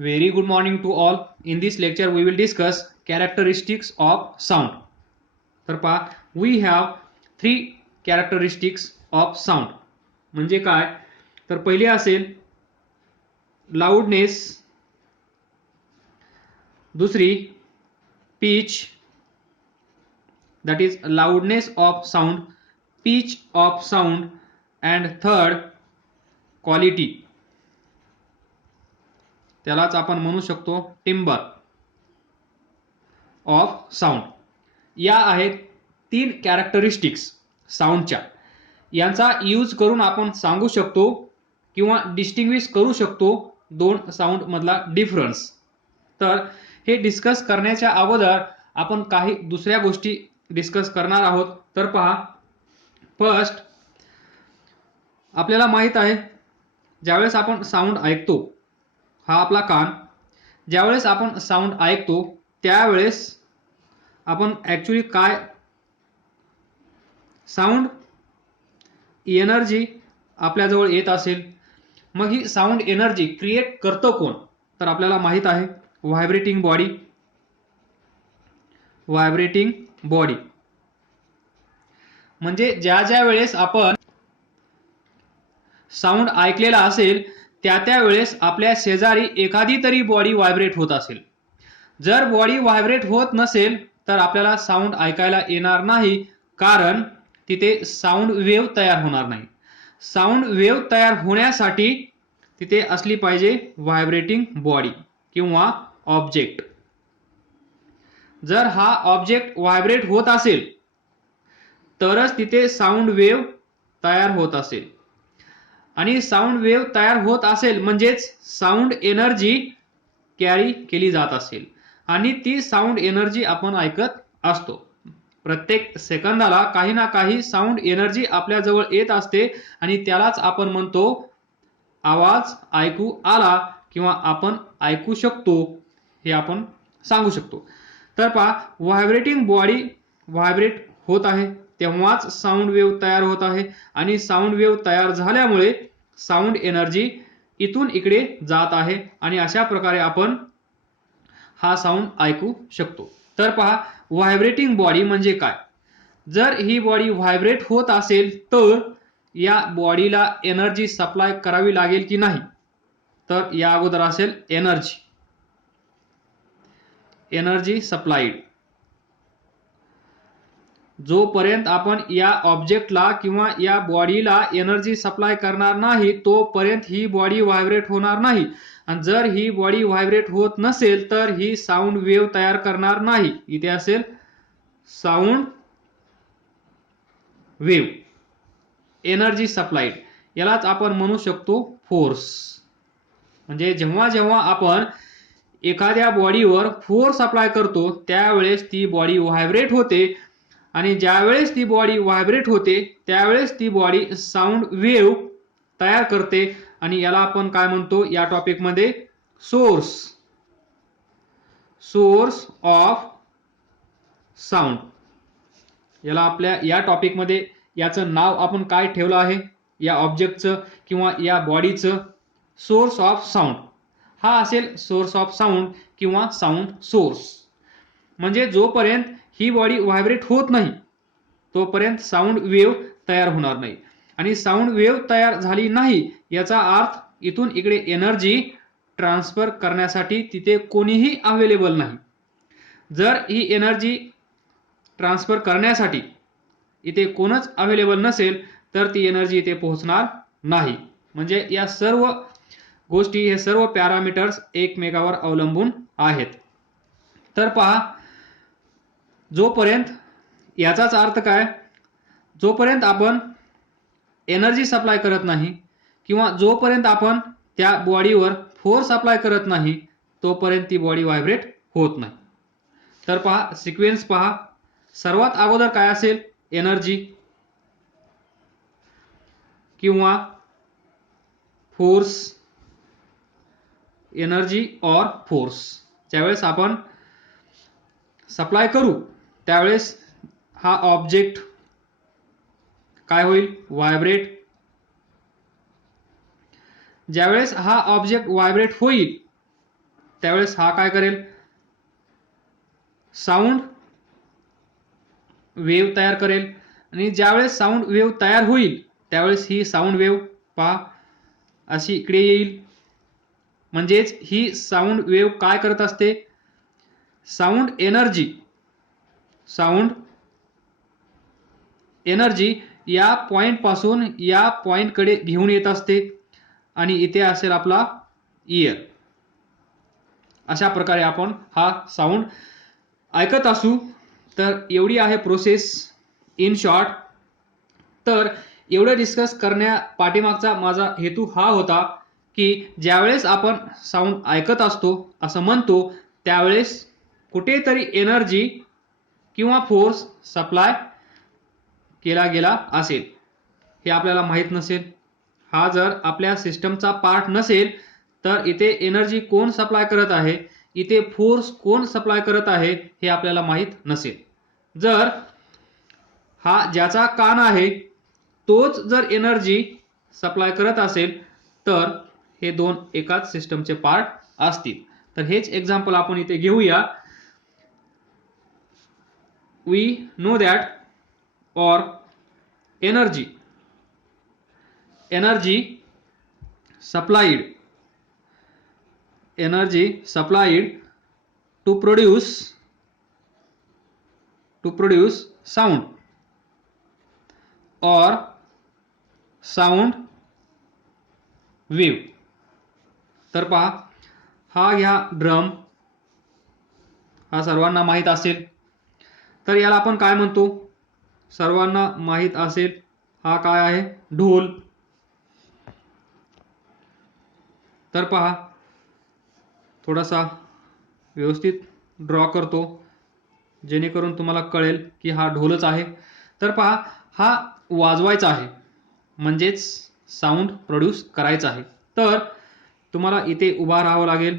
Very good morning to all. In this lecture, we will discuss characteristics of sound. तर पहा, we have three characteristics of sound. म्हणजे काय? तर पहिली असेल loudness, दुसरी pitch, that is loudness of sound, pitch of sound, and third quality. त्यालाच आपण म्हणू शकतो टिम्बर ऑफ साऊंड. या आहेत तीन कॅरेक्टरिस्टिक्स साऊंडच्या. यांचा यूज करून आपण सांगू शकतो किंवा डिस्टिंग्विश करू शकतो दोन साऊंड मधला डिफरन्स. तर हे डिस्कस करण्याच्या अगोदर आपण काही दुसऱ्या गोष्टी डिस्कस करणार आहोत. तर पहा, फर्स्ट आपल्याला माहित आहे ज्यावेळेस आपण साऊंड ऐकतो, हा आपला कान, ज्यावेळेस आपण साऊंड ऐकतो त्यावेळेस आपण ऍक्च्युली काय साऊंड एनर्जी आपल्याजवळ येत असेल, मग ही साऊंड एनर्जी क्रिएट करतो कोण? तर आपल्याला माहित आहे व्हायब्रेटिंग बॉडी. व्हायब्रेटिंग बॉडी म्हणजे ज्या ज्या वेळेस आपण साऊंड ऐकलेला असेल त्या वेळेस आपल्या शेजारी एखादी तरी बॉडी व्हायब्रेट होत असेल. जर बॉडी व्हायब्रेट होत नसेल तर आपल्याला साऊंड ऐकायला येणार नाही, कारण तिथे साऊंड वेव्ह तयार होणार नाही. साऊंड वेव्ह तयार होण्यासाठी तिथे असली पाहिजे व्हायब्रेटिंग बॉडी किंवा ऑब्जेक्ट. जर हा ऑब्जेक्ट व्हायब्रेट होत असेल तरच तिथे साऊंड वेव्ह तयार होत असेल, आणि साऊंड वेव्ह तयार होत असेल म्हणजेच साऊंड एनर्जी कॅरी केली जात असेल, आणि ती साऊंड एनर्जी आपण ऐकत असतो. प्रत्येक सेकंदाला काही ना काही साऊंड एनर्जी आपल्या जवळ येत असते, आणि त्यालाच आपण म्हणतो आवाज ऐकू आला किंवा आपण ऐकू शकतो, हे आपण सांगू शकतो. तर पहा, व्हायब्रेटिंग बॉडी व्हायब्रेट होत आहे तेव्हाच साऊंड वेव्ह तयार होत आहे, आणि साऊंड वेव्ह तयार झाल्यामुळे साऊंड एनर्जी इथून इकडे जात आहे, आणि अशा प्रकारे आपण हा साऊंड ऐकू शकतो. तर पहा, व्हायब्रेटिंग बॉडी म्हणजे काय? जर ही बॉडी व्हायब्रेट होत असेल तर या बॉडीला एनर्जी सप्लाय करावी लागेल की नाही? तर या अगोदर असेल एनर्जी सप्लाइड. जोपर्यंत आपण या ऑब्जेक्टला किंवा या बॉडीला एनर्जी सप्लाय करणार नाही तोपर्यंत ही बॉडी व्हायब्रेट होणार नाही, आणि जर ही बॉडी व्हायब्रेट होत नसेल तर ही साऊंड वेव्ह तयार करणार नाही. इथे असेल साऊंड वेव्ह, एनर्जी सप्लाइड. यालाच आपण म्हणू शकतो फोर्स. म्हणजे जेव्हा जेव्हा आपण एखाद्या बॉडीवर फोर्स अप्लाय करतो त्यावेळेस ती बॉडी व्हायब्रेट होते, आणि ज्यावेळेस ती बॉडी व्हायब्रेट होते त्यावेळेस ती बॉडी साऊंड वेव्ह तयार करते, आणि याला आपण काय म्हणतो या टॉपिक मध्ये? Source of sound. याला आपल्या या टॉपिक मध्ये याचं नाव आपण काय ठेवलं आहे या ऑब्जेक्टचं किंवा या बॉडीचं? Source of sound. हा असेल सोर्स ऑफ साऊंड किंवा साऊंड सोर्स. म्हणजे जोपर्यंत ही बॉडी व्हायब्रेट होत नाही तोपर्यंत साऊंड वेव्ह तयार होणार नाही, आणि साऊंड वेव्ह तयार झाली नाही याचा अर्थ इथून इकडे एनर्जी ट्रान्सफर करण्यासाठी तिथे कोणीही अवेलेबल नाही. जर ही एनर्जी ट्रान्सफर करण्यासाठी इथे कोणच अवेलेबल नसेल तर ती एनर्जी इथे पोहोचणार नाही. म्हणजे या सर्व गोष्टी, हे सर्व पॅरामीटर्स एकमेकावर अवलंबून आहेत. तर पहा, जोपर्यंत, याचाच अर्थ काय? जोपर्यंत आपण एनर्जी सप्लाय करत नाही किंवा जोपर्यंत आपण त्या बॉडीवर फोर्स अप्लाय करत नाही तोपर्यंत ती बॉडी व्हायब्रेट होत नाही. तर पहा, सिक्वेन्स पहा. सर्वात अगोदर काय असेल? एनर्जी किंवा फोर्स. एनर्जी और फोर्स ज्यावेळेस आपण सप्लाय करू त्यावेळेस हा ऑब्जेक्ट काय होईल? व्हायब्रेट. ज्यावेळेस हा ऑब्जेक्ट व्हायब्रेट होईल त्यावेळेस हा काय करेल, साऊंड वेव्ह तयार करेल आणि ज्यावेळेस साऊंड वेव्ह तयार होईल त्यावेळेस ही साऊंड वेव्ह पहा अशी इकडे येईल. म्हणजेच ही साऊंड वेव्ह काय करत असते, साऊंड एनर्जी या पॉइंट पासून या पॉइंट कडे घेऊन येत असते आणि इथे असेल आपला इयर. अशा प्रकारे आपण हा साऊंड ऐकत असू. तर एवढी आहे प्रोसेस इन शॉर्ट. तर एवढं डिस्कस करण्या पाठीमागचा माझा हेतू हा होता की ज्यावेळेस आपण साऊंड ऐकत असतो असं म्हणतो त्यावेळेस कुठेतरी एनर्जी किंवा फोर्स सप्लाय केला गेला असेल, हे आपल्याला माहीत नसेल. हा जर आपल्या सिस्टमचा पार्ट नसेल तर इथे एनर्जी कोण सप्लाय करत आहे, इथे फोर्स कोण सप्लाय करत आहे हे आपल्याला माहीत नसेल. जर हा ज्याचा कान आहे तोच जर एनर्जी सप्लाय करत असेल तर हे दोन एकाच सिस्टमचे पार्ट असतील. तर हेच एक्झाम्पल आपण इथे घेऊया. We know that or energy supplied to produce sound or sound wave. तर पहा हा घ्या ड्रम, हा सर्वांना माहीत असेल. तर याला आपण काय म्हणतो, सर्वांना माहीत असेल हा काय आहे, ढोल. तर पहा थोडासा व्यवस्थित ड्रॉ करतो जेणेकरून तुम्हाला कळेल की हा ढोलच आहे. तर पहा हा वाजवायचा आहे म्हणजेच साऊंड प्रोड्यूस करायचा आहे. तर तुम्हाला इथे उभा राहावं लागेल,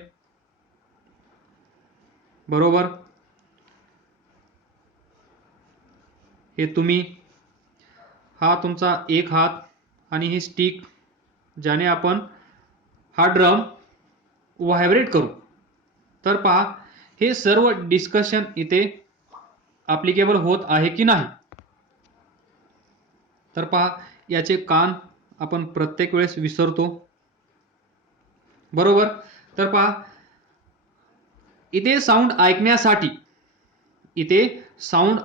बरोबर. हे तुम्ही, हा तुमचा एक हात आणि ही स्टिक ज्याने आपण हा ड्रम व्हायब्रेट करू. तर पहा हे सर्व डिस्कशन इथे ॲप्लिकेबल होत आहे की नाही. तर पहा याचे कान आपण प्रत्येक वेळेस विसरतो, बरोबर. तर पहा इथे साऊंड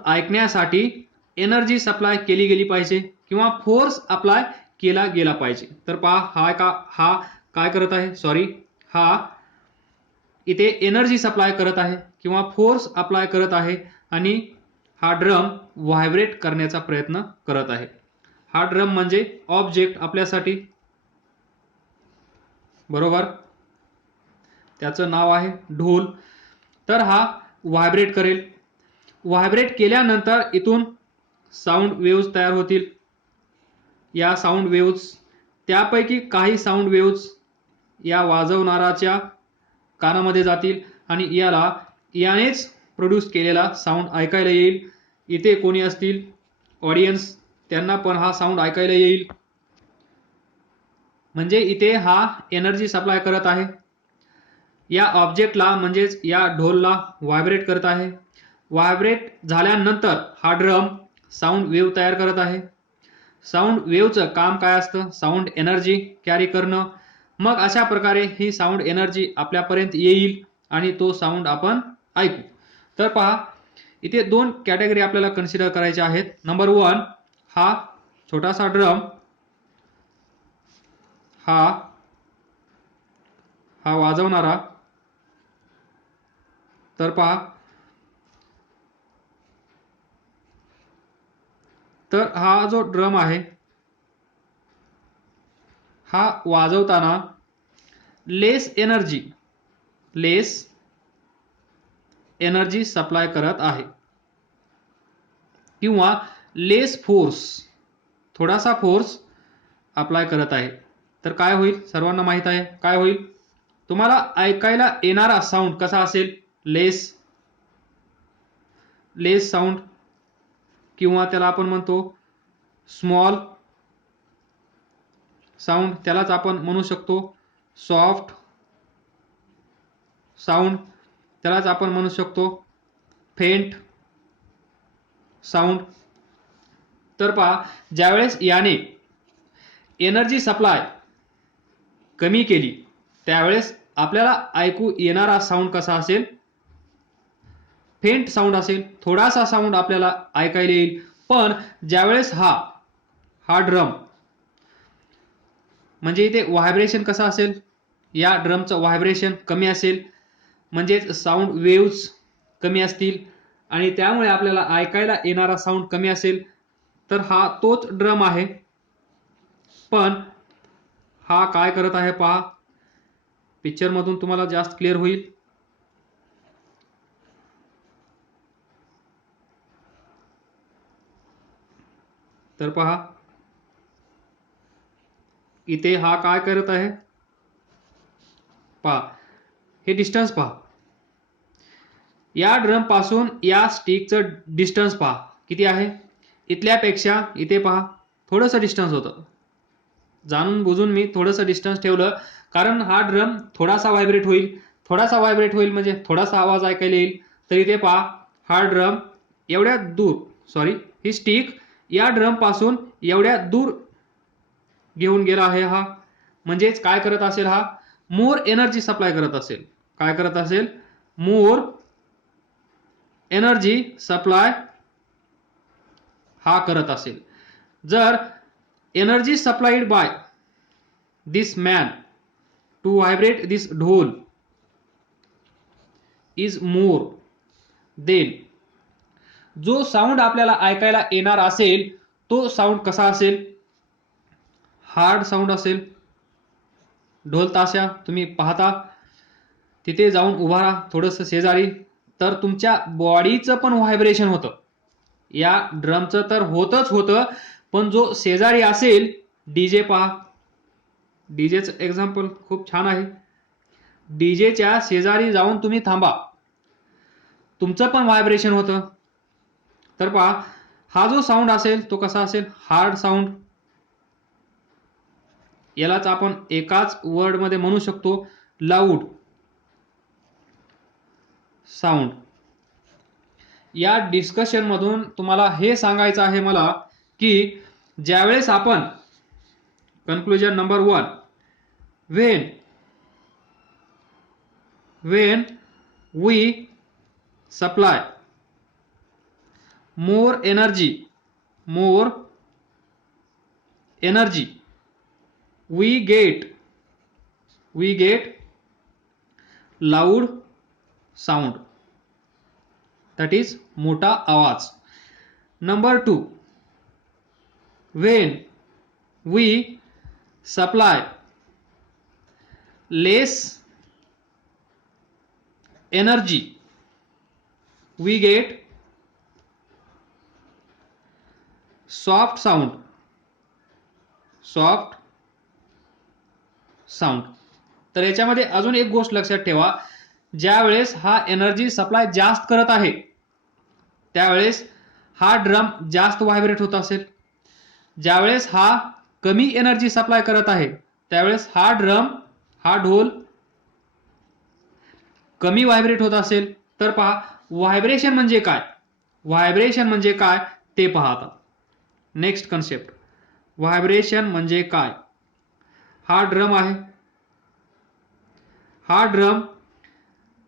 ऐकण्यासाठी एनर्जी सप्लाय केली गेली पाहिजे किंवा फोर्स अप्लाय केला गेला पाहिजे. तर पहा हा काय करत आहे, हा इथे एनर्जी सप्लाय करत आहे किंवा फोर्स अप्लाय करत आहे आणि हा ड्रम व्हायब्रेट करण्याचा प्रयत्न करत आहे. हा ड्रम म्हणजे ऑब्जेक्ट आपल्यासाठी, बरोबर. त्याचं नाव आहे ढोल. तर हा व्हायब्रेट करेल. व्हायब्रेट केल्यानंतर इथून साऊंड वेव्स तयार होतील. या साऊंड वेव्स, त्यापैकी काही साऊंड वेव्स या वाजवणाराच्या कानामध्ये जातील आणि यानेच प्रोड्यूस केलेला साऊंड ऐकायला येईल. इथे कोणी असतील ऑडियन्स, त्यांना पण हा साऊंड ऐकायला येईल. म्हणजे इथे हा एनर्जी सप्लाय करत आहे, या ऑब्जेक्टला म्हणजेच या ढोलला व्हायब्रेट करत आहे. व्हायब्रेट झाल्यानंतर हा ड्रम साऊंड वेव्ह तयार करत आहे. साऊंड वेव्हचं काम काय असतं, साऊंड एनर्जी कॅरी करणं. मग अशा प्रकारे ही साऊंड एनर्जी आपल्यापर्यंत येईल आणि तो साऊंड आपण ऐकू. तर पहा इथे दोन कॅटेगरी आपल्याला कन्सिडर करायच्या आहेत. नंबर 1, हा छोटासा ड्रम, हा वाजवणारा. तर पहा तर हा जो ड्रम आहे हा वाजवताना लेस एनर्जी सप्लाय करत आहे किंवा लेस फोर्स, थोडासा फोर्स अप्लाय करत आहे. तर काय होईल, सर्वांना माहित आहे काय होईल. तुम्हाला ऐकायला येणारा साऊंड कसा असेल, लेस साऊंड किंवा त्याला आपण म्हणतो स्मॉल साऊंड, त्यालाच आपण म्हणू शकतो सॉफ्ट साऊंड, त्यालाच आपण म्हणू शकतो फेंट साऊंड. तर पहा, ज्यावेळेस याने एनर्जी सप्लाय कमी केली त्यावेळेस आपल्याला ऐकू येणारा साऊंड कसा असेल? फेंट साऊंड असेल, थोडासा साऊंड आपल्याला ऐकायला येईल. पण ज्यावेळेस हा ड्रम, म्हणजे इथे व्हायब्रेशन कसं असेल? या ड्रमचं व्हायब्रेशन कमी असेल, म्हणजेच साऊंड वेव्स कमी असतील आणि त्यामुळे आपल्याला ऐकायला येणारा साऊंड कमी असेल. तर हा तोच ड्रम आहे, पण हा काय करत आहे पहा, पिक्चर मधून तुम्हाला जास्त क्लिअर होईल. तर पहा, इथे हा काय करत आहे पहा, हे डिस्टन्स पहा, या ड्रम पासून या स्टिकचं डिस्टन्स पहा किती आहे. इथल्यापेक्षा इथे पहा थोडंसं डिस्टन्स होतं. जाणून बुजून मी थोडंसं डिस्टन्स ठेवलं, कारण हा ड्रम थोडासा व्हायब्रेट होईल. थोडासा व्हायब्रेट होईल म्हणजे थोडासा आवाज ऐकायला येईल. तर इथे पहा, हा ड्रम एवढ्या दूर, सॉरी, ही स्टिक या ड्रम पासून एवढ्या दूर घेऊन गेला आहे. हा म्हणजेच काय करत असेल? हा मोर एनर्जी सप्लाय करत असेल. काय करत असेल? मोर एनर्जी सप्लाय हा करत असेल. जर energy supplied by this man to vibrate this dhol is more, then जो साऊंड आपल्याला ऐकायला येणार असेल तो साऊंड कसा असेल? हार्ड साऊंड असेल. ढोल ताशा तुम्ही पाहता, तिथे जाऊन उभा राहा थोडंसं शेजारी, तर तुमच्या बॉडीचं पण व्हायब्रेशन होतं. या ड्रमचं तर होतच होतं, पण जो शेजारी असेल, डीजे पहा, डीजेचं एक्झाम्पल खूप छान आहे. डीजेच्या शेजारी जाऊन तुम्ही थांबा, तुमचं पण व्हायब्रेशन होतं. तर पहा, हा जो साऊंड असेल तो कसा असेल? Hard sound. यालाच आपण एकाच वर्ड मध्ये म्हणू शकतो लाऊड साऊंड. या डिस्कशन मधून तुम्हाला हे सांगायचं आहे मला की ज्यावेळेस आपण, conclusion number 1, when we supply more energy we get loud sound, that is मोठा आवाज. Number 2, when we supply less energy we get soft sound. तर याच्यामध्ये अजून एक गोष्ट लक्षात ठेवा, ज्यावेळेस हा एनर्जी सप्लाय जास्त करत आहे त्यावेळेस हा ड्रम जास्त व्हायब्रेट होत असेल. ज्यावेळेस हा कमी एनर्जी सप्लाय करत आहे त्यावेळेस हा ड्रम, हा ढोल कमी व्हायब्रेट होत असेल. तर पहा, व्हायब्रेशन म्हणजे काय? व्हायब्रेशन म्हणजे काय ते पहा आता. नेक्स्ट कन्सेप्ट, व्हायब्रेशन म्हणजे काय? हा ड्रम आहे, हा ड्रम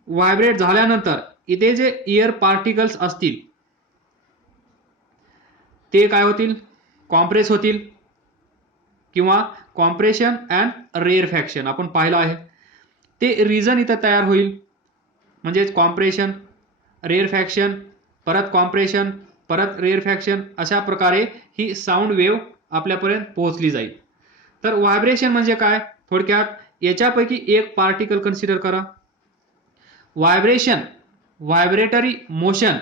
व्हायब्रेट झाल्यानंतर इथे जे एअर पार्टिकल्स असतील ते काय होतील? कॉम्प्रेस होतील, किंवा कॉम्प्रेशन अँड रेअरफॅक्शन आपण पाहिलं आहे. ते रिजन इथं तयार होईल, म्हणजेच कॉम्प्रेशन, रेअरफॅक्शन, परत कॉम्प्रेशन, परत रेअरफॅक्शन, अशा प्रकारे ही साऊंड वेव्ह आपल्यापर्यंत पोहोचली जाईल. तर व्हायब्रेशन म्हणजे काय? थोडक्यात याच्यापैकी एक पार्टिकल कन्सिडर करा. व्हायब्रेशन, व्हायब्रेटरी मोशन,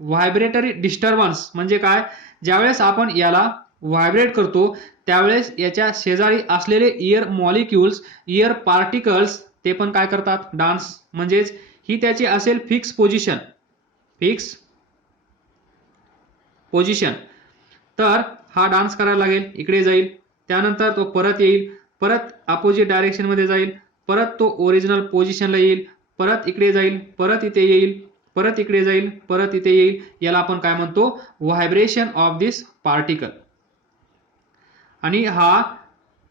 व्हायब्रेटरी डिस्टर्बन्स म्हणजे काय? ज्यावेळेस आपण याला व्हायब्रेट करतो त्यावेळेस याच्या शेजारी असलेले एअर मॉलिक्युल्स, एअर पार्टिकल्स ते पण काय करतात? डान्स. म्हणजेच ही त्याची असेल फिक्स पोझिशन, तर हा डान्स करायला लागेल, इकडे जाईल, त्यानंतर तो परत येईल, परत अपोजिट डायरेक्शन मध्ये जाईल, परत तो ओरिजिनल पोझिशनला येईल, परत इकडे जाईल, परत इथे येईल, परत इकडे जाईल, परत इथे येईल, याला आपण काय म्हणतो, व्हायब्रेशन ऑफ दिस पार्टिकल. आणि हा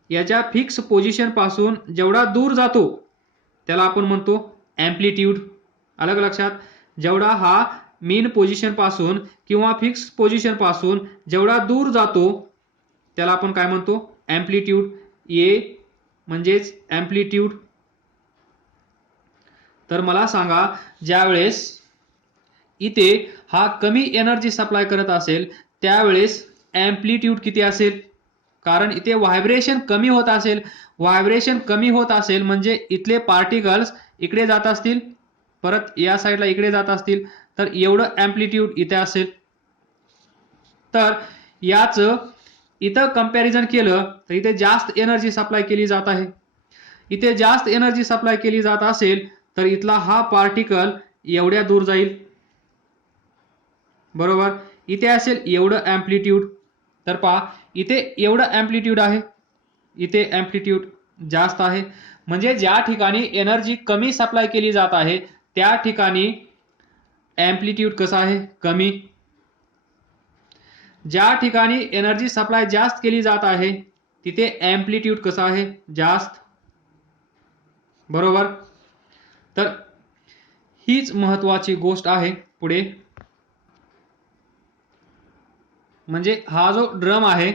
याच्या फिक्स पोझिशन पासून जेवढा दूर जातो त्याला आपण म्हणतो अँप्लिट्यूड. अलग लक्षात, जेवढा हा मीन पोझिशन पासून किंवा फिक्स पोझिशन पासून जेवढा दूर जातो त्याला आपण काय म्हणतो, अँप्लिट्यूड. ए म्हणजेच अँप्लिट्यूड. तर मला सांगा, ज्यावेळेस इथे हा कमी एनर्जी सप्लाय करत असेल त्यावेळेस अँप्लिट्यूड किती असेल, कारण इथे व्हायब्रेशन कमी होत असेल. व्हायब्रेशन कमी होत असेल म्हणजे इथले पार्टिकल्स इकडे जात असतील, परत या साईडला इकडे जात असतील, तर एवढं अँप्लिट्यूड इथे असेल. तर याच इथं कंपॅरिझन केलं तर इथे जास्त एनर्जी सप्लाय केली जात आहे. इथे जास्त एनर्जी सप्लाय केली जात असेल तर इथला हा पार्टिकल एवढ्या दूर जाईल, बरोबर. इथे असेल एवढं अँप्लिट्यूड, तर पहा इथे एवढं अँप्लिट्यूड आहे, इथे अँप्लिट्यूड जास्त आहे. म्हणजे ज्या ठिकाणी एनर्जी कमी सप्लाय केली जात आहे त्या ठिकाणी अँप्लिट्यूड कसं आहे, कमी. ज्या ठिकाणी एनर्जी सप्लाय जास्त केली जात आहे तिथे अँप्लिट्यूड कसं आहे, जास्त, बरोबर. तर हीच महत्वाची गोष्ट आहे. पुढे म्हणजे हा जो ड्रम आहे,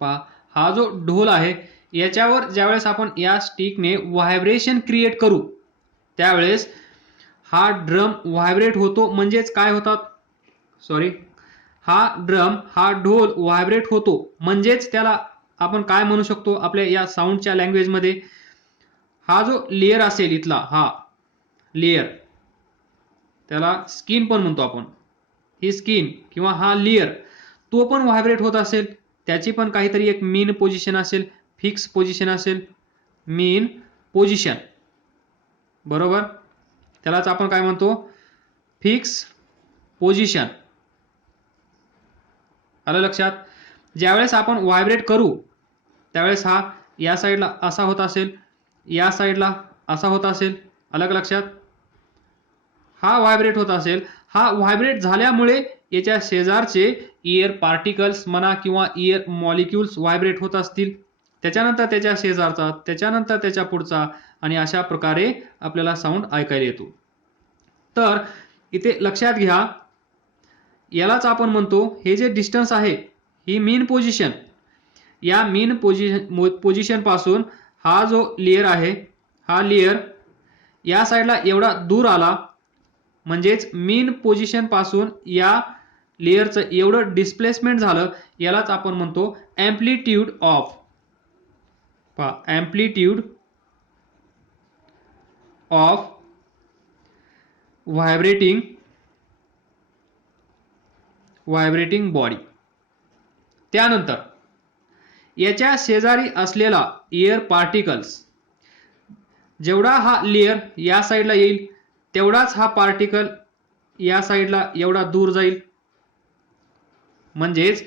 पहा हा जो ढोल आहे, याच्यावर ज्यावेळेस आपण या स्टिकने व्हायब्रेशन क्रिएट करू त्यावेळेस हा ड्रम व्हायब्रेट होतो. म्हणजेच काय होतात, सॉरी, हा ड्रम, हा ढोल व्हायब्रेट होतो म्हणजेच त्याला आपण काय म्हणू शकतो आपल्या या साऊंडच्या लँग्वेजमध्ये, हा जो लेयर असेल इथला, हा लेयर, त्याला स्किन पण म्हणतो आपण, ही स्किन किंवा हा लेयर, तो पण व्हायब्रेट होत असेल. त्याची पण काहीतरी एक मीन पोझिशन असेल, फिक्स पोझिशन असेल, मीन पोझिशन, बरोबर. त्यालाच आपण काय म्हणतो, फिक्स पोझिशन. आलं लक्षात. ज्यावेळेस आपण व्हायब्रेट करू त्यावेळेस हा या साईडला असा होत असेल, या साईडला असा होत असेल, अलग लक्षात. हा व्हायब्रेट होत असेल, हा व्हायब्रेट झाल्यामुळे याच्या शेजारचे एअर पार्टिकल्स म्हणा किंवा एअर मॉलिक्युल्स व्हायब्रेट होत असतील, त्याच्यानंतर त्याच्या शेजारचा, त्याच्यानंतर त्याच्या पुढचा, आणि अशा प्रकारे आपल्याला साऊंड ऐकायला येतो. तर इथे लक्षात घ्या, यालाच आपण म्हणतो, हे जे डिस्टन्स आहे ही मीन पोझिशन, या मीन पोझिशन पासून हा जो लेयर आहे, हा लेयर या साईडला एवढा दूर आला म्हणजेच मीन पोझिशन पासून या लेयरचं एवढं डिस्प्लेसमेंट झालं, यालाच आपण म्हणतो अँप्लिट्यूड ऑफ, पहा अँप्लिट्यूड ऑफ व्हायब्रेटिंग बॉडी. त्यानंतर याच्या शेजारी असलेला एअर पार्टिकल्स, जेवढा हा लेयर या साईडला येईल तेवढाच हा पार्टिकल या साईडला एवढा दूर जाईल. म्हणजेच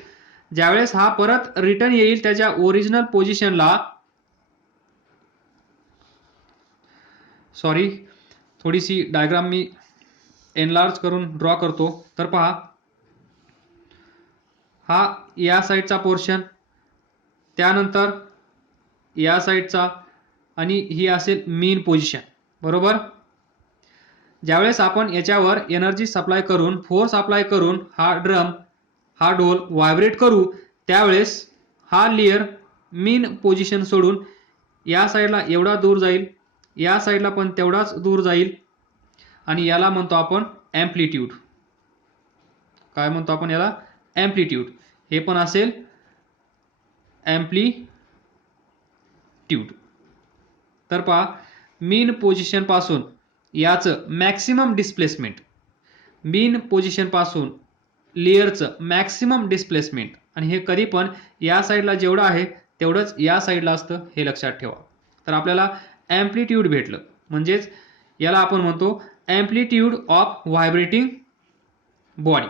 ज्यावेळेस हा परत रिटर्न येईल त्याच्या ओरिजिनल पोझिशनला, सॉरी थोडीशी डायग्राम मी एनलार्ज करून ड्रॉ करतो. तर पहा, हा या साईडचा पोर्शन, त्यानंतर या साईडचा, आणि ही असेल मीन पोझिशन, बरोबर. ज्यावेळेस आपण याच्यावर एनर्जी सप्लाय करून, फोर्स अप्लाय करून हा ड्रम, हा ढोल व्हायब्रेट करू त्यावेळेस हा लेयर मीन पोझिशन सोडून या साईडला एवढा दूर जाईल, या साईडला पण तेवढाच दूर जाईल, आणि याला म्हणतो आपण अँप्लिट्यूड. काय म्हणतो आपण याला, अँप्लिट्यूड. हे पण असेल अँप्लिट्यूड. तर पहा, मीन पोझिशन पासून याचं मॅक्सिमम डिस्प्लेसमेंट, मीन पोझिशन पासून लेयरचं मॅक्सिमम डिस्प्लेसमेंट, आणि हे कधी पण या साईडला जेवढं आहे तेवढंच या साईडला असतं, हे लक्षात ठेवा. तर आपल्याला अँप्लिट्यूड भेटलं, म्हणजेच याला आपण म्हणतो अँप्लिट्यूड ऑफ व्हायब्रेटिंग बॉडी.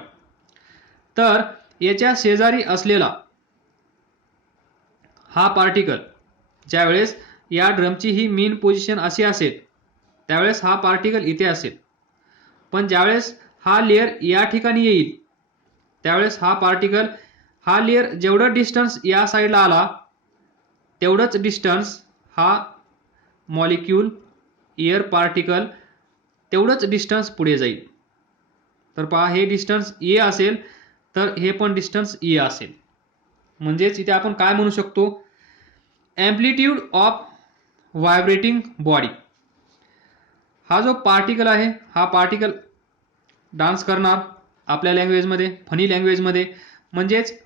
तर याच्या शेजारी असलेला हा पार्टिकल ज्यावेळेस या ड्रमची ही मीन पोझिशन अशी असेल त्यावेळेस हा पार्टिकल इथे असेल, पण ज्यावेळेस हा लेयर या ठिकाणी येईल त्यावेळेस हा लेयर जेवढं डिस्टन्स या साईडला आला तेवढंच डिस्टन्स हा मॉलिक्यूल एअर पार्टिकल तेवढंच डिस्टन्स पुढे जाईल. तर पहा हे डिस्टन्स ए असेल तर हे पण डिस्टन्स ए असेल. म्हणजेच इथे आपण काय म्हणू शकतो, एम्प्लिट्यूड ऑफ व्हायब्रेटिंग बॉडी. हा जो पार्टिकल आहे हा पार्टिकल डान्स करणार आपल्या लँग्वेजमध्ये, फनी लँग्वेजमध्ये. म्हणजेच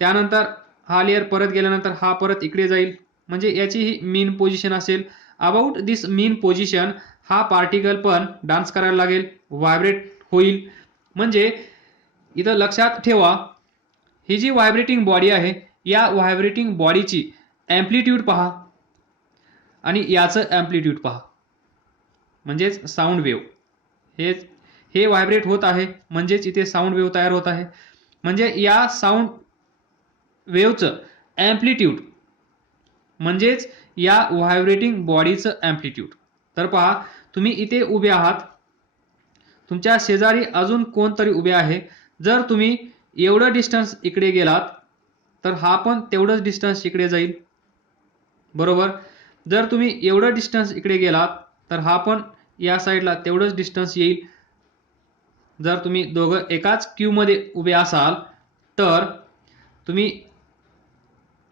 त्यानंतर हा लेअर परत गेल्यानंतर हा परत इकडे जाईल, म्हणजे याची ही मीन पोझिशन असेल. अबाउट दिस मीन पोझिशन हा पार्टिकल पण डान्स करायला लागेल, व्हायब्रेट होईल. म्हणजे इथं लक्षात ठेवा, ही जी व्हायब्रेटिंग बॉडी आहे या व्हायब्रेटिंग बॉडीची एम्प्लिट्यूड पहा आणि याचं एम्प्लिट्यूड पहा. म्हणजेच साऊंड वेव्ह हे व्हायब्रेट होत आहे, म्हणजेच इथे साऊंड वेव्ह तयार होत आहे. म्हणजे या साऊंड वेव्हचं एम्प्लिट्यूड म्हणजेच या व्हायब्रेटिंग बॉडीचं एम्प्लिट्यूड. तर पहा तुम्ही इथे उभे आहात, तुमच्या शेजारी अजून कोणतरी उभे आहे. जर तुम्ही एवढं डिस्टन्स इकडे गेलात तर हा पण तेवढंच डिस्टन्स इकडे जाईल, बरोबर. जर तुम्ही एवढं डिस्टन्स इकडे गेलात तर हा पण या साईडला तेवढंच डिस्टन्स येईल. जर तुम्ही दोघं एकाच क्यूमध्ये उभे असाल तर तुम्ही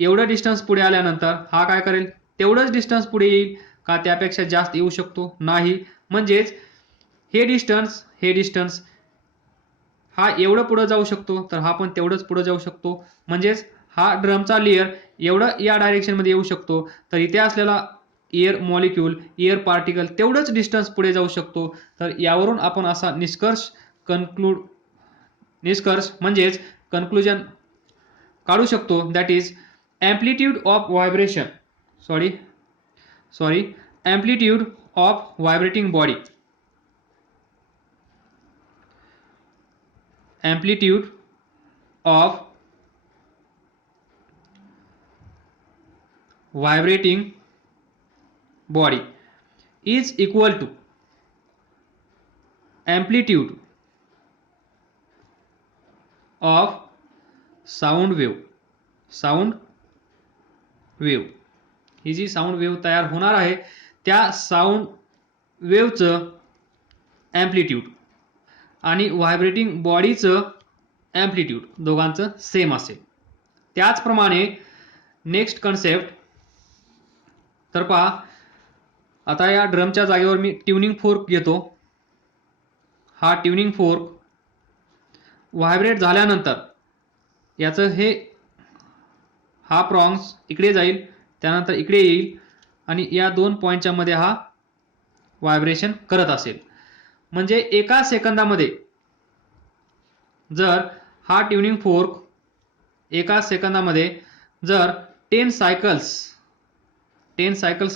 एवढं डिस्टन्स पुढे आल्यानंतर हा काय करेल, तेवढंच डिस्टन्स पुढे येईल का त्यापेक्षा जास्त येऊ शकतो नाही. म्हणजेच हे डिस्टन्स हा एवढं पुढे जाऊ शकतो तर हा पण तेवढंच पुढे जाऊ शकतो. म्हणजेच हा ड्रमचा लेयर एवढं या डायरेक्शनमध्ये येऊ शकतो, तर इथे असलेला एअर मॉलिक्यूल एअर पार्टिकल तेवढंच डिस्टन्स पुढे जाऊ शकतो. तर यावरून आपण असा निष्कर्ष म्हणजेच कन्क्लुजन काढू शकतो, that is amplitude of vibration amplitude of vibrating body, amplitude of vibrating body is equal to amplitude of sound wave. ही जी साऊंड वेव्ह तयार होणार आहे त्या साऊंड वेव्हचं एम्प्लिट्यूड आणि व्हायब्रेटिंग बॉडीचं एम्प्लिट्यूड दोघांचं सेम असेल. त्याचप्रमाणे नेक्स्ट कन्सेप्ट, तर पहा आता या ड्रमच्या जागेवर मी ट्युनिंग फोर्क घेतो. हा ट्युनिंग फोर्क व्हायब्रेट झाल्यानंतर याचं हा प्रॉन्ग्स इकडे जाईल, त्यानंतर इकडे येईल आणि या दोन पॉईंटच्या मध्ये हा व्हायब्रेशन करत असेल. म्हणजे एका सेकंदामध्ये जर हा ट्युनिंग फोर्क एका सेकंदामध्ये जर 10 सायकल्स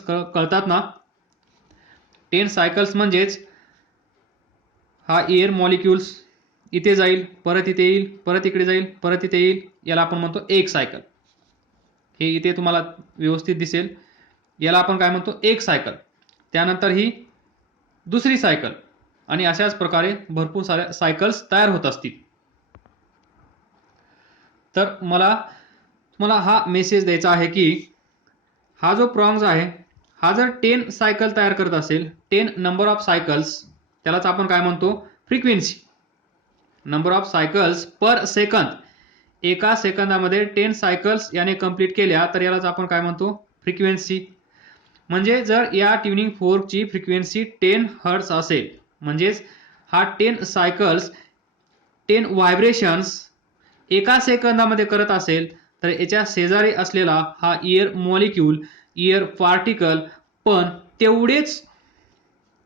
कळतात ना, 10 सायकल्स म्हणजेच हा एअर मॉलिक्युल्स इथे जाईल, परत इथे येईल, परत इकडे जाईल, परत इथे येईल, याला आपण म्हणतो एक सायकल. हे इथे तुम्हाला व्यवस्थित दिसेल, याला आपण काय म्हणतो एक सायकल. त्यानंतर ही दुसरी सायकल आणि अशाच प्रकारे भरपूर साऱ्या सायकल्स तयार होत असतील. तर तुम्हाला हा मेसेज द्यायचा आहे की हा जो प्रॉन्ग्स आहे हा जर 10 सायकल तयार करत असेल, 10 नंबर ऑफ सायकल्स, त्यालाच आपण काय म्हणतो frequency. Number of cycles per second, एका सेकंदामध्ये 10 सायकल्स याने कंप्लीट केल्या तर यालाच आपण काय म्हणतो फ्रिक्वेन्सी. म्हणजे जर या ट्युनिंग फोर्कची फ्रिक्वेन्सी 10 हर्ट्झ असेल, म्हणजेच हा 10 सायकल्स 10 व्हायब्रेशन्स एका सेकंदामध्ये करत असेल तर याच्या शेजारी असलेला हा एअर मॉलिक्यूल एअर पार्टिकल पण तेवढेच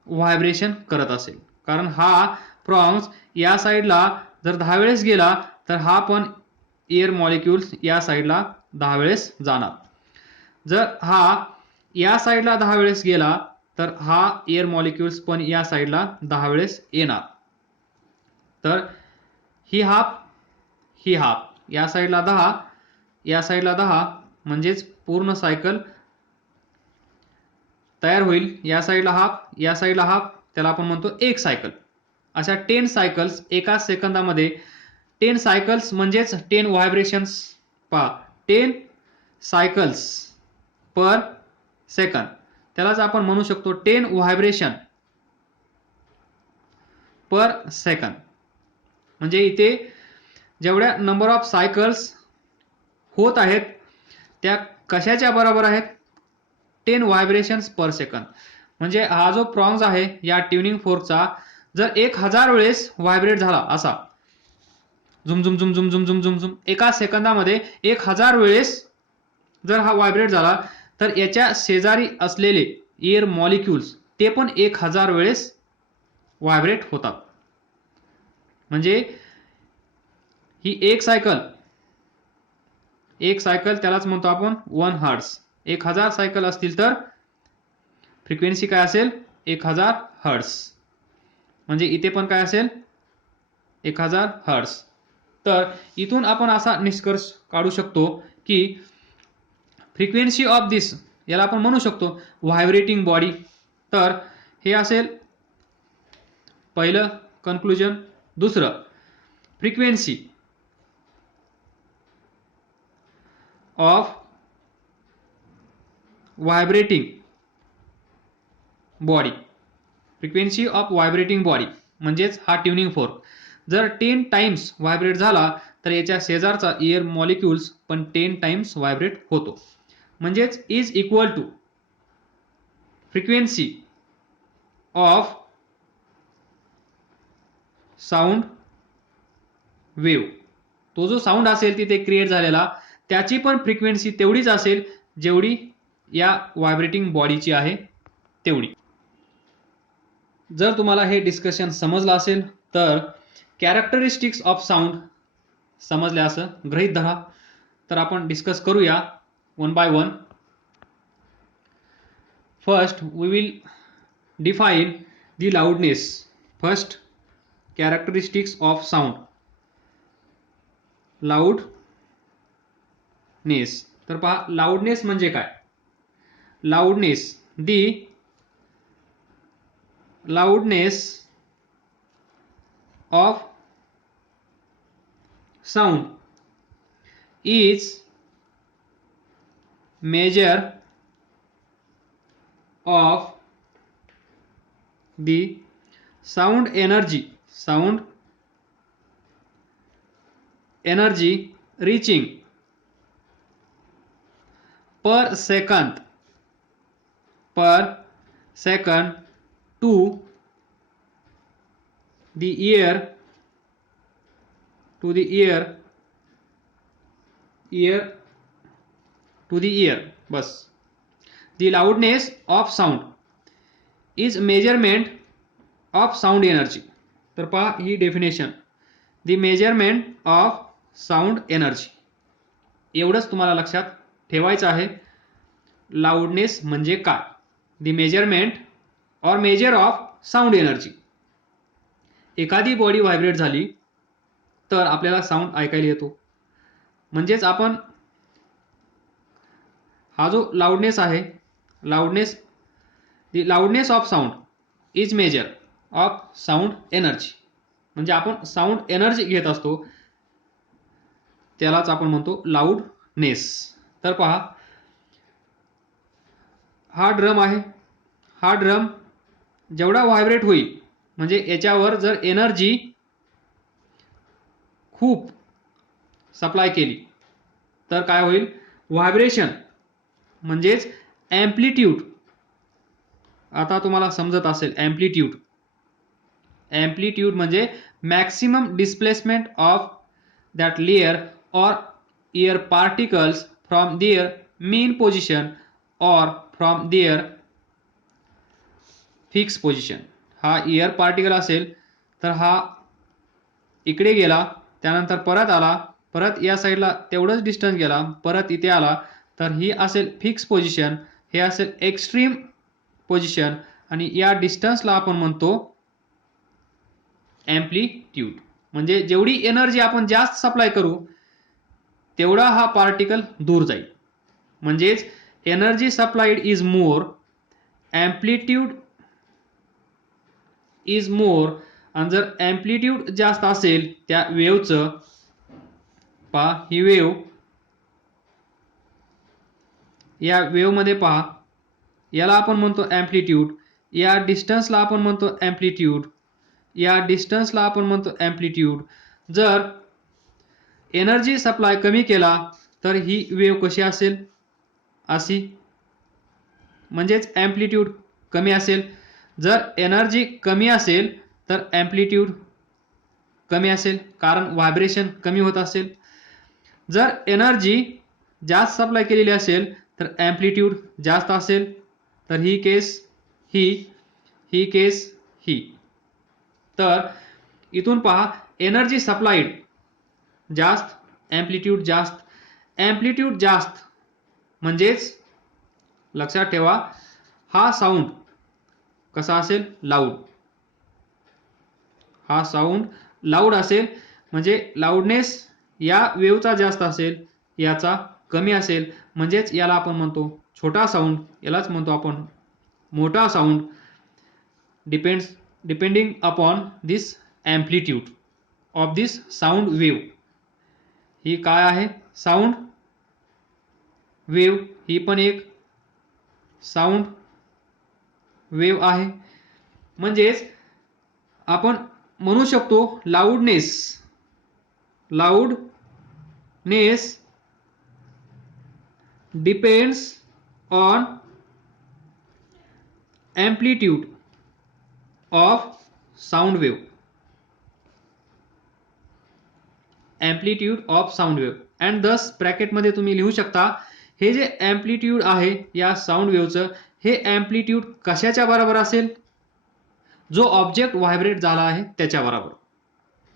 व्हायब्रेशन करत असेल. कारण हा प्रॉन्ग्स या साईडला जर 10 वेळेस गेला तर हा पण एअर मॉलिक्युल्स या साईडला 10 वेळेस जाणार. जर हा या साईडला 10 वेळेस गेला तर हा एअर मॉलिक्युल्स पण या साईडला 10 वेळेस येणार. तर ही हाफ या साईडला 10 या साईडला 10 म्हणजेच पूर्ण सायकल तयार होईल, या साईडला हाफ, या साईडला हाफ, त्याला आपण म्हणतो एक सायकल. अशा 10 सायकल्स एका सेकंदामध्ये, 10 सायकल्स म्हणजेच 10 व्हायब्रेशन्स. पहा, 10 सायकल्स पर सेकंद, त्यालाच आपण म्हणू शकतो 10 व्हायब्रेशन पर सेकंद. म्हणजे इथे जेवढ्या नंबर ऑफ सायकल्स होत आहेत त्या कशाच्या बरोबर आहेत? 10 व्हायब्रेशन्स पर सेकंद. म्हणजे हा जो प्रॉन्ग्स आहे या ट्युनिंग फोर्कचा, जर 1000 वेळेस व्हायब्रेट झाला, असा झुम झुम झुम झुम झुम झुम झुम झुम एका सेकंदामध्ये 1000 वेळेस जर हा व्हायब्रेट झाला, तर याच्या शेजारी असलेले एअर मॉलिक्युल्स ते पण 1000 वेळेस व्हायब्रेट होतात. म्हणजे ही एक सायकल त्यालाच म्हणतो आपण 1 हर्ट्झ. 1000 सायकल असतील तर फ्रिक्वेन्सी काय असेल? 1000 हर्ट्झ. म्हणजे इथे पण काय असेल? 1000 हर्ट्झ. तर इथून आपण असा निष्कर्ष काढू शकतो की फ्रिक्वेन्सी ऑफ दिस, याला आपण म्हणू शकतो व्हायब्रेटिंग बॉडी. तर हे असेल पहिलं कन्क्लुजन. दुसरं, frequency of vibrating body. Frequency of vibrating body म्हणजेच हा ट्युनिंग फोर्क जर 10 टाइम्स व्हायब्रेट झाला, तर याच्या शेजारचा एअर मॉलिक्युल्स पण 10 टाइम्स व्हायब्रेट होतो. म्हणजेच is equal to frequency of sound wave. तो जो साऊंड असेल तिथे क्रिएट झालेला, त्याची पण फ्रिक्वेन्सी तेवढीच असेल जेवढी या व्हायब्रेटिंग बॉडीची आहे तेवढी. जर तुम्हाला हे डिस्कशन समजलं असेल तर कॅरेक्टरिस्टिक्स ऑफ साऊंड समजले असं गृहीत धरा. तर आपण डिस्कस करूया one by one. First we will define the loudness. First, characteristics of sound. Loudness. तर पहा, लाऊडनेस म्हणजे काय? Loudness, the loudness of sound is measure of the sound energy reaching per second to the ear to the ear. Bus. The loudness of sound is measurement of sound energy. तर पहा ही definition, the measurement of sound energy. एवढंच तुम्हाला लक्षात ठेवायचं आहे. Loudness म्हणजे काय? the measurement or measure of sound energy. एखादी बॉडी व्हायब्रेट झाली तर आपल्याला साऊंड ऐकायला येतो. म्हणजेच आपण हा जो लाऊडनेस आहे, the loudness of sound is measure of sound energy. म्हणजे आपण साऊंड एनर्जी घेत असतो त्यालाच आपण म्हणतो लाऊडनेस. तर पहा, हा ड्रम आहे. हा ड्रम जेवढा व्हायब्रेट होईल, म्हणजे याच्यावर जर एनर्जी खूप सप्लाय केली तर काय होईल? व्हायब्रेशन म्हणजेच एम्प्लिट्यूड. आता तुम्हाला समजत असेल एम्प्लिट्यूड म्हणजे maximum displacement of that layer or air particles from their mean position or from their fix position. हा एअर पार्टिकल असेल तर हा इकडे गेला, त्यानंतर परत आला, परत या साईडला तेवढंच डिस्टन्स गेला, परत इथे आला, तर ही असेल फिक्स पोझिशन, हे असेल एक्स्ट्रीम पोझिशन, आणि या डिस्टन्सला आपण म्हणतो एम्प्लिट्यूड. म्हणजे जेवढी एनर्जी आपण जास्त सप्लाय करू तेवढा हा पार्टिकल दूर जाईल. म्हणजेच energy supplied is more amplitude is more, आणि जर एम्प्लिट्यूड जास्त असेल त्या वेव्हचं, पहा ही वेव्ह, या वेव्ह मध्ये पहा, याला आपण म्हणतो एम्प्लिट्यूड, या डिस्टन्सला आपण म्हणतो एम्प्लिट्यूड, या डिस्टन्सला आपण म्हणतो एम्प्लिट्यूड. जर एनर्जी सप्लाय कमी केला तर ही वेव्ह कशी असेल, अशी, म्हणजेच एम्प्लिट्यूड कमी असेल. जर एनर्जी कमी असेल तर एम्प्लिट्यूड कमी असेल, कारण व्हायब्रेशन कमी होत असेल. जर एनर्जी जास्त सप्लाय केलेली असेल तर एम्प्लिट्यूड जास्त असेल. तर ही केस ही केस ही. तर इथून पहा, एनर्जी सप्लाइड जास्त, एम्प्लिट्यूड जास्त. एम्प्लिट्यूड जास्त म्हणजेच लक्षात ठेवा, हा साऊंड कसा असेल, लाऊड. हा साऊंड लाऊड असेल, म्हणजे लाऊडनेस या वेव्हचा जास्त असेल, याचा कमी असेल, म्हणजेच याला आपण म्हणतो छोटा साऊंड, यालाच म्हणतो आपण मोठा sound. Depending upon this amplitude of this sound wave. ही काय आहे, साऊंड वेव्ह, ही पण एक साऊंड वेव्ह आहे. म्हणजेच आपण म्हणू शकतो loudness depends on amplitude of sound wave. Amplitude of sound wave. And thus ब्रॅकेटमध्ये तुम्ही लिहू शकता, हे जे एम्प्लिट्यूड आहे या साऊंड वेव्हचं, हे एम्प्लिट्यूड कशाच्या बरोबर असेल, जो ऑब्जेक्ट व्हायब्रेट झाला आहे त्याच्या बरोबर.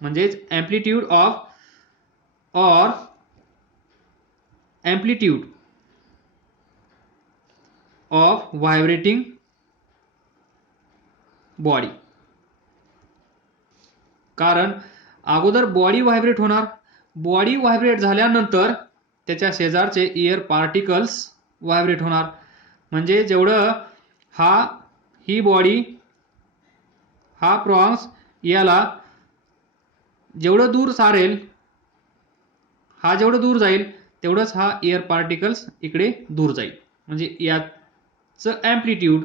म्हणजेच amplitude of amplitude of vibrating body. कारण अगोदर बॉडी व्हायब्रेट होणार, बॉडी व्हायब्रेट झाल्यानंतर त्याच्या शेजारचे एअर पार्टिकल्स व्हायब्रेट होणार. म्हणजे जेवढं ही बॉडी, हा प्रॉन्स याला जेवढं दूर सारेल, हा जेवढं दूर जाईल तेवढंच हा एअर पार्टिकल्स इकडे दूर जाईल. म्हणजे याचं एम्प्लिट्यूड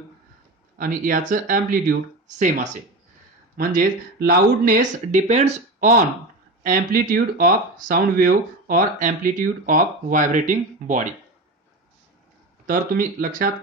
आणि याचं एम्प्लिट्यूड सेम असेल. म्हणजे loudness depends on amplitude of sound wave और एम्प्लिट्यूड ऑफ व्हायब्रेटिंग बॉडी. तर तुम्ही लक्षात